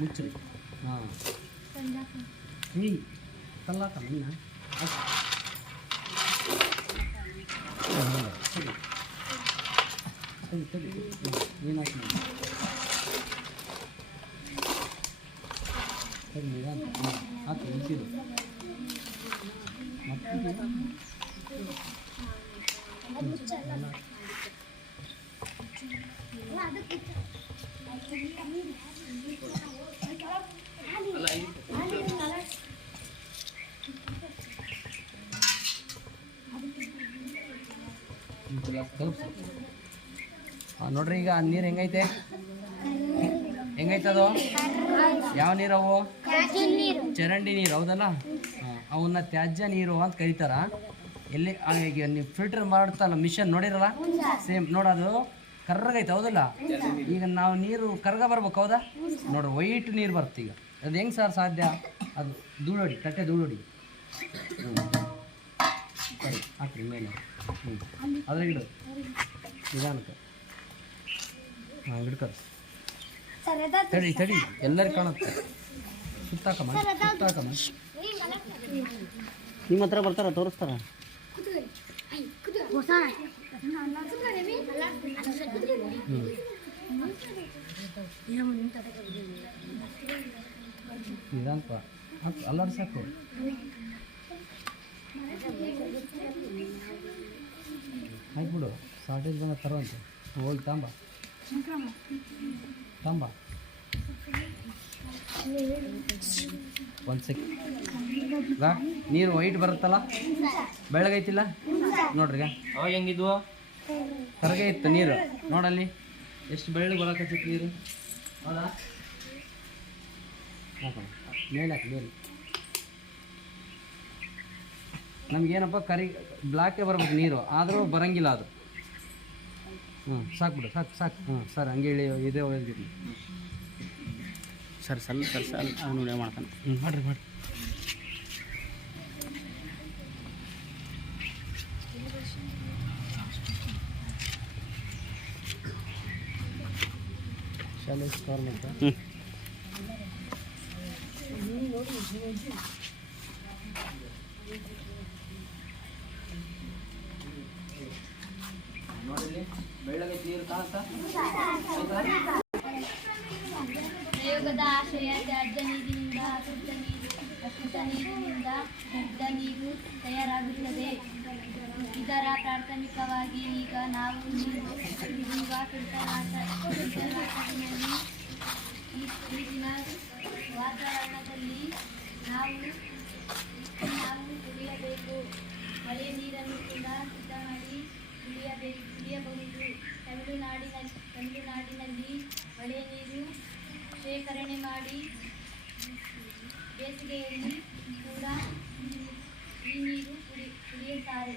ಮುಚ್ಚು. ಹಾಂ ನೀ ಕಲ್ಲಾಕ ಮೀನ ಸರಿ ಸರಿ ಸರಿ ಏನು ಹಾಕಿ ಸರಿ ನಿಧಾನ ಹಾಕಿ ಮುಚ್ಚಿದು ನೋಡ್ರಿ ಈಗ ನೀರು ಹೆಂಗೈತೆ ಹೆಂಗೈತದು ಯಾವ ನೀರು ಅವು ಚರಂಡಿ ನೀರು ಹೌದಲ್ಲ ಅವನ್ನ ತ್ಯಾಜ್ಯ ನೀರು ಅಂತ ಕರೀತಾರ ಎಲ್ಲಿ ಈಗ ನೀವು ಫಿಲ್ಟರ್ ಮಾಡ್ತಲ್ಲ ಮಿಷನ್ ನೋಡಿರಲ್ಲ ಸೇಮ್ ನೋಡೋದು ಕರ್ರಗೈತೆ ಹೌದಲ್ಲ ಈಗ ನಾವು ನೀರು ಕರ್ಗ ಬರ್ಬೇಕು ಹೌದಾ ನೋಡ್ರಿ ವೈಟ್ ನೀರು ಬರುತ್ತೆ ಈಗ ಅದು ಹೆಂಗೆ ಸರ್ ಸಾಧ್ಯ ಅದು ಧೂಳೊಡಿ ತಟ್ಟೆ ಧೂಳೊಡಿ ಸರಿ ಹಾಕ್ರಿ ಮೇಲೆ ಅದ್ರಾಗ ಇಡು ನಿಧಾನಕ್ಕೆ ಹಾಂ ಹಿಡ್ಕರಿ ತಡಿ ತಡಿ ಎಲ್ಲರಿಗೂ ಕಾಣುತ್ತೆ ಸುತ್ತಾಕಮ್ಮ ಸುತ್ತಾಕಮ್ಮ ನಿಮ್ಮ ಹತ್ರ ಬರ್ತಾರ ತೋರಿಸ್ತಾರ ನಿಧಾನಪ್ಪ ಅಲ್ಲಾಡಿ ಸಾಕು ಆಯ್ತು ಶಾರ್ಟೇಜ್ ಬಂದ ತರುವಂತೆ ಹೋಗಿ ತಾಂಬ ಒಂದು ಸೆಕೆಂಡ್ ನೀರು ವೈಟ್ ಬರುತ್ತಲ್ಲ ಬೆಳಗೈತಿಲ್ಲ ನೋಡ್ರಿ ಅವಾಗ ಹೆಂಗಿದ್ವು ಕರಗೆ ಇತ್ತು ನೀರು ನೋಡಲ್ಲಿ ಎಷ್ಟು ಬೆಳ್ಳಗೆ ಬರಕತ್ತಿತ್ತು ನೀರು ಹೌದಾ ಮೇಲೆ ಹಾಕಿ ಮೇಲೆ ನಮಗೇನಪ್ಪ ಬ್ಲಾಕೇ ಬರ್ಬೇಕು ನೀರು ಆದರೂ ಬರೋಂಗಿಲ್ಲ ಅದು ಸಾಕು ಬಿಡು ಸಾಕು ಸರ್ ಹಂಗೆ ಹೇಳಿ ಇದೇ ಒಯ್ದಿರಲಿ ಸರ್ ನೋಡಿ ಮಾಡ್ತಾನೆ ಮಾಡಿರಿ ಶಾಲೆ ಸ್ಟಾರ್ ಮಾಡ್ತಾ ನೋಡಿ ಬೆಳ್ಳಗೆ ನೀರು ಕಾಣುತ್ತಾ ಪ್ರಯೋಗದ ಆಶಯ ತ್ಯಾಜ್ಯ ನೀರಿನಿಂದ ಅಶುದ್ಧ ನೀರಿನಿಂದ ಶುದ್ಧ ನೀರು ತಯಾರಾಗುತ್ತದೆ. ಇದರ ಪ್ರಾಥಮಿಕವಾಗಿ ಈಗ ನಾವು ಇರುವ ಫಿಲ್ಟರ್ನಲ್ಲಿ ಈಗಿನ ವಾತಾವರಣದಲ್ಲಿ ನಾವು ಕುಡಿಯಬೇಕು. ಮಳೆ ನೀರನ್ನು ಕೂಡ ಶುದ್ಧ ಮಾಡಿ ಕುಡಿಯಬಹುದು. ತಮಿಳುನಾಡಿನಲ್ಲಿ ಮಳೆ ನೀರು ಶೇಖರಣೆ ಮಾಡಿ ಬೇಸಿಗೆಯಲ್ಲಿ ಕೂಡ ಈ ನೀರು ಕುಡಿಯುತ್ತಾರೆ.